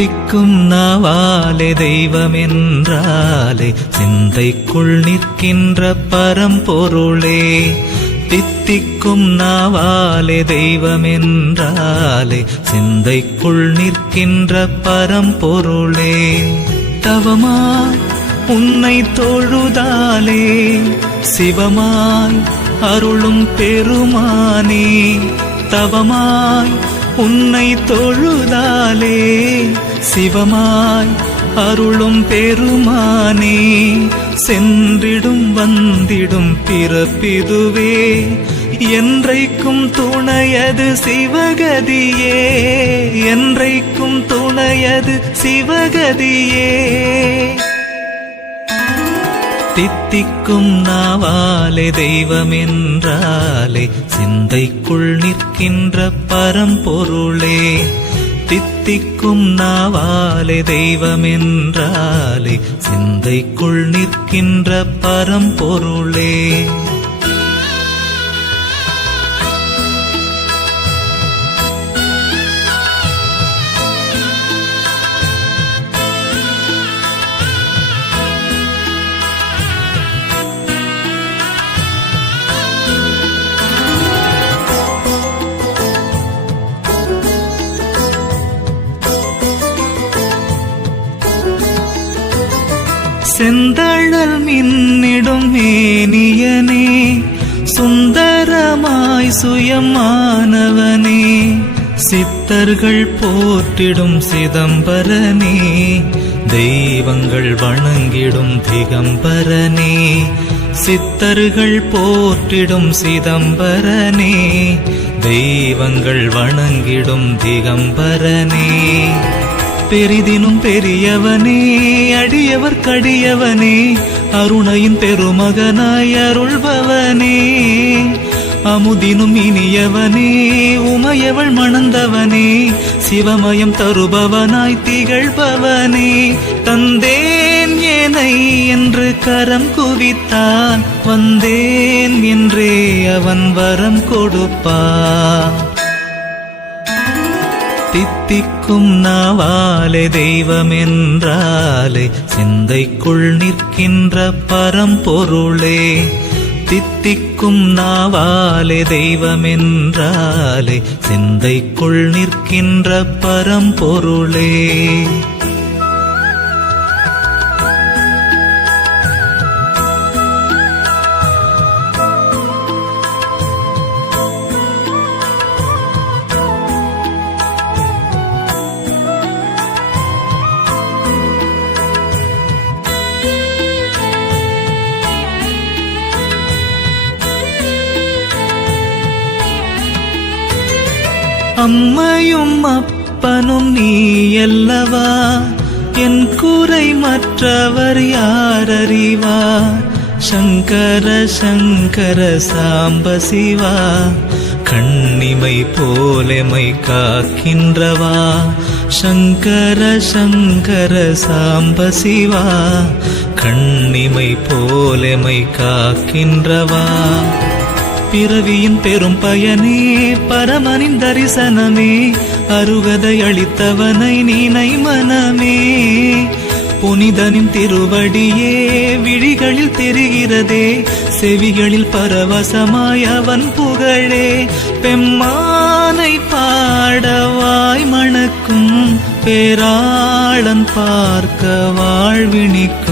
தித்திக்கும் நாவாலே தெய்வமென்றாலே சிந்தைக்குள் நிற்கின்ற பரம்பொருளே. தித்திக்கும் நாவாலே தெய்வமென்றாலே சிந்தைக்குள் நிற்கின்ற பரம்பொருளே. தவமாய் உன்னை தொழுதாலே சிவமாய் அருளும் பெருமானே. தவமாய் உன்னை தொழுதாலே சிவமாய் அருளும் பெருமானே. சென்றிடும் வந்திடும் பிறப்பிதுவே என்றைக்கும் துணையது சிவகதியே. என்றைக்கும் துணையது சிவகதியே. தித்திக்கும் நாவாலே தெய்வமென்றாலே சிந்தைக்குள் நிற்கின்ற பரம்பொருளே. தித்திக்கும் நாவாலே தெய்வமென்றாலே சிந்தைக்குள் நிற்கின்ற பரம்பொருளே. செந்தழல் மின்னிடும் மேனியனே சுந்தரமாய் சுயமானவனே. சித்தர்கள் போற்றிடும் சிதம்பரனே தெய்வங்கள் வணங்கிடும் திகம்பரனே. சித்தர்கள் போற்றிடும் சிதம்பரனே தெய்வங்கள் வணங்கிடும் திகம்பரனே. பெரிதினும் பெரியவனே அடியவர் கடியவனே அருணையின் பெருமகனாய் அருள்பவனே. அமுதினும் இனியவனே உமையவள் மணந்தவனே சிவமயம் தருபவனாய் திகழ்பவனே. தந்தேன் ஏனை என்று கரம் குவித்தான் வந்தேன் என்றே அவன் வரம் கொடுப்பான். தித்திக்கும் நாவாலே தெய்வமென்றாலே சிந்தைக்குள் நிற்கின்ற பரம்பொருளே. தித்திக்கும் நாவாலே தெய்வமென்றாலே சிந்தைக்குள் நிற்கின்ற பரம்பொருளே. அம்மையும் அப்பனும் நீயல்லவா என் குறை மற்றவர் யாரறிவார். சங்கர சங்கர சாம்ப சிவா கண்ணிமை போலெமை காக்கின்றவா. சங்கர சங்கர சாம்ப சிவா கண்ணிமை போலெமை காக்கின்றவா. பிறவியின் பெரும் பயனே பரமனின் தரிசனமே அருகதை அளித்தவனை நீனை மனமே. புனிதனின் திருவடியே விழிகளில் தெரிகிறதே செவிகளில் பரவசமாய் அவன் புகழே. பெம்மானை பாடவாய் மணக்கும் பேராளன் பார்க்க வாழ்வினிக்கும்